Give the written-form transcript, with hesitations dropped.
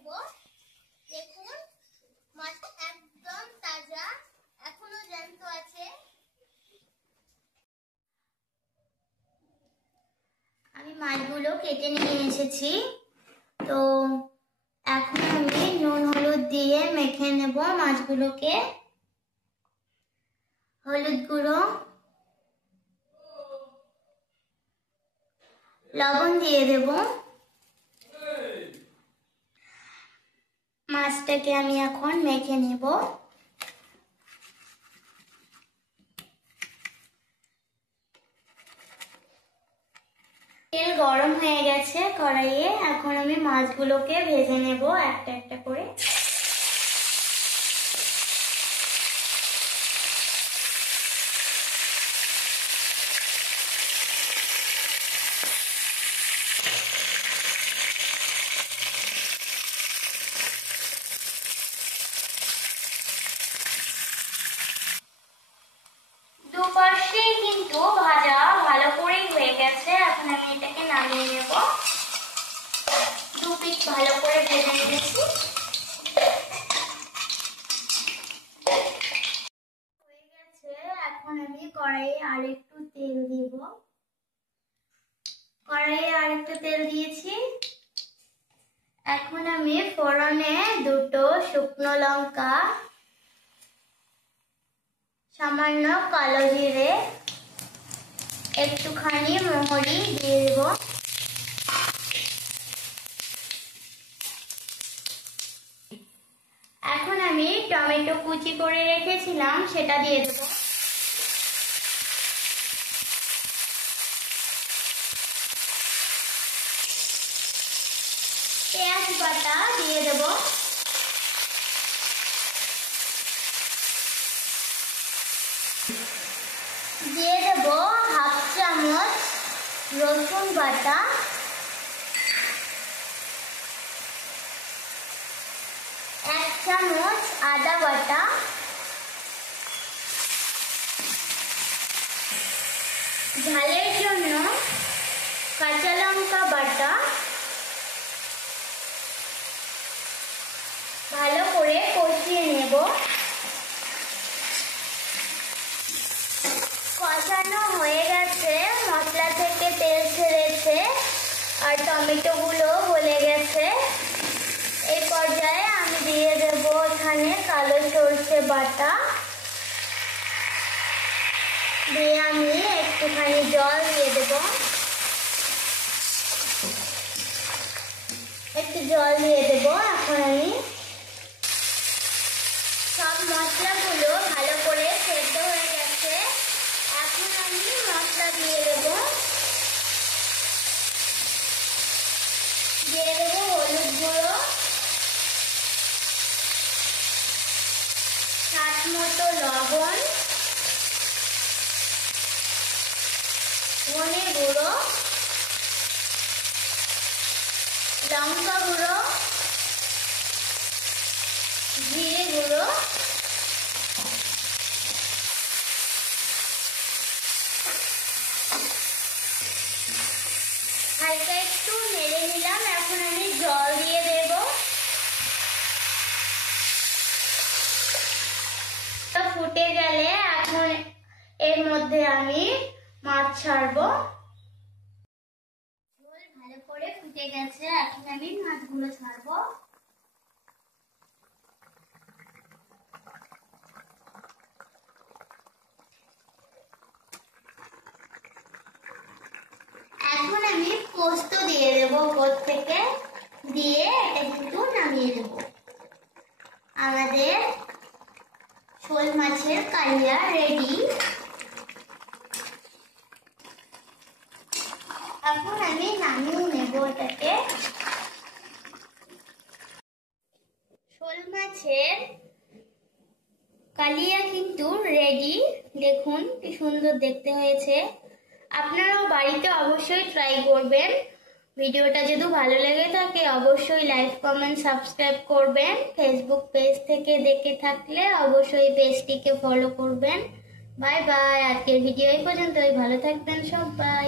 নেব। দেখুন মাছটা একদম তাজা, এখনো জ্যান্ত আছে। আমি মাছগুলো কেটে নিয়ে এসেছি। তো এখন আমি নুন হলুদ দিয়ে মেখে নেব মাছগুলোকে। হলুদ গুঁড়ো, লবণ দিয়ে দেব। মাছটাকে আমি এখন মেখে নেব। তেল গরম হয়ে গেছে কড়াইয়ে, এখন আমি মাছগুলোকে ভেজে নেব একটা একটা করে। দুপাশেই কিন্তু ভাজা ভালো করেই হয়ে গেছে। এখন আমি এটাকে নামিয়ে নেব। দু পিঠ ভালো করে ভেজে নিয়েছি। হয়ে গেছে, এখন আমি কড়াইয়ে আরেকটু তেল দিব। কড়াইয়ে আরেকটু তেল দিয়েছি। এখন আমি ফোড়নে দুটো শুকনো লঙ্কা, সামান্য কালো জিরে, একটুখানি মহরি দিয়ে দেব। এখন আমি টমেটো কুচি করে রেখেছিলাম সেটা দিয়ে দেব। পেঁয়াজ বাটা দিয়ে দেব। দিয়ে দেব হাফ চামচ রসুন বাটা, এক চামচ আদা বাটা, ঝালের জন্য কাঁচা লঙ্কা বাটা। ভালো করে কষিয়ে নেব। কষানো হয়ে গেছে, মশলা থেকে তেল ছেড়েছে আর টমেটো গুলো গলে গেছে। এই পর্যায়ে আমি দিয়ে দেব এখানে কালো সরষে বাটা, দিয়ে আমি একটুখানি জল দিয়ে দেব। একটু জল দিয়ে দেব। এখন আমি সব মশলাগুলো ভালো করে সেদ্ধ হয়ে গেছে। এখন আমি মশলা দিয়ে দেব। দিয়ে দেব হলুদ গুঁড়ো, স্বাদ মতো লবণ, ধনে গুঁড়ো, লঙ্কা গুঁড়ো, জিরে গুঁড়ো, হালকা একটু নেড়ে নিলাম। এখন আমি জল দিয়ে দেব। ফুটে গেলে এখন এর মধ্যে আমি মাছ ছাড়বো। ঝোল ভালো করে ফুটে গেছে, এখন আমি মাছগুলো ছাড়বো। এখন আমি পোস্ত দিয়ে দেবো উপর থেকে, দিয়ে এটা কিন্তু নামিয়ে দেব। আমাদের শোল মাছের কালিয়া রেডি। এখন আমি নামিয়ে নেব এটাকে। শোল মাছের কালিয়া কিন্তু রেডি। দেখুন কি সুন্দর দেখতে হয়েছে। আপনারাও বাড়িতে অবশ্যই ট্রাই করবেন। ভিডিওটা যদি ভালো লেগে থাকে অবশ্যই লাইক, কমেন্ট, সাবস্ক্রাইব করবেন। ফেসবুক পেজ থেকে দেখে থাকলে অবশ্যই পেজটিকে ফলো করবেন। Bye bye. আজকের ভিডিও এই পর্যন্তই। ভালো থাকবেন সবাই।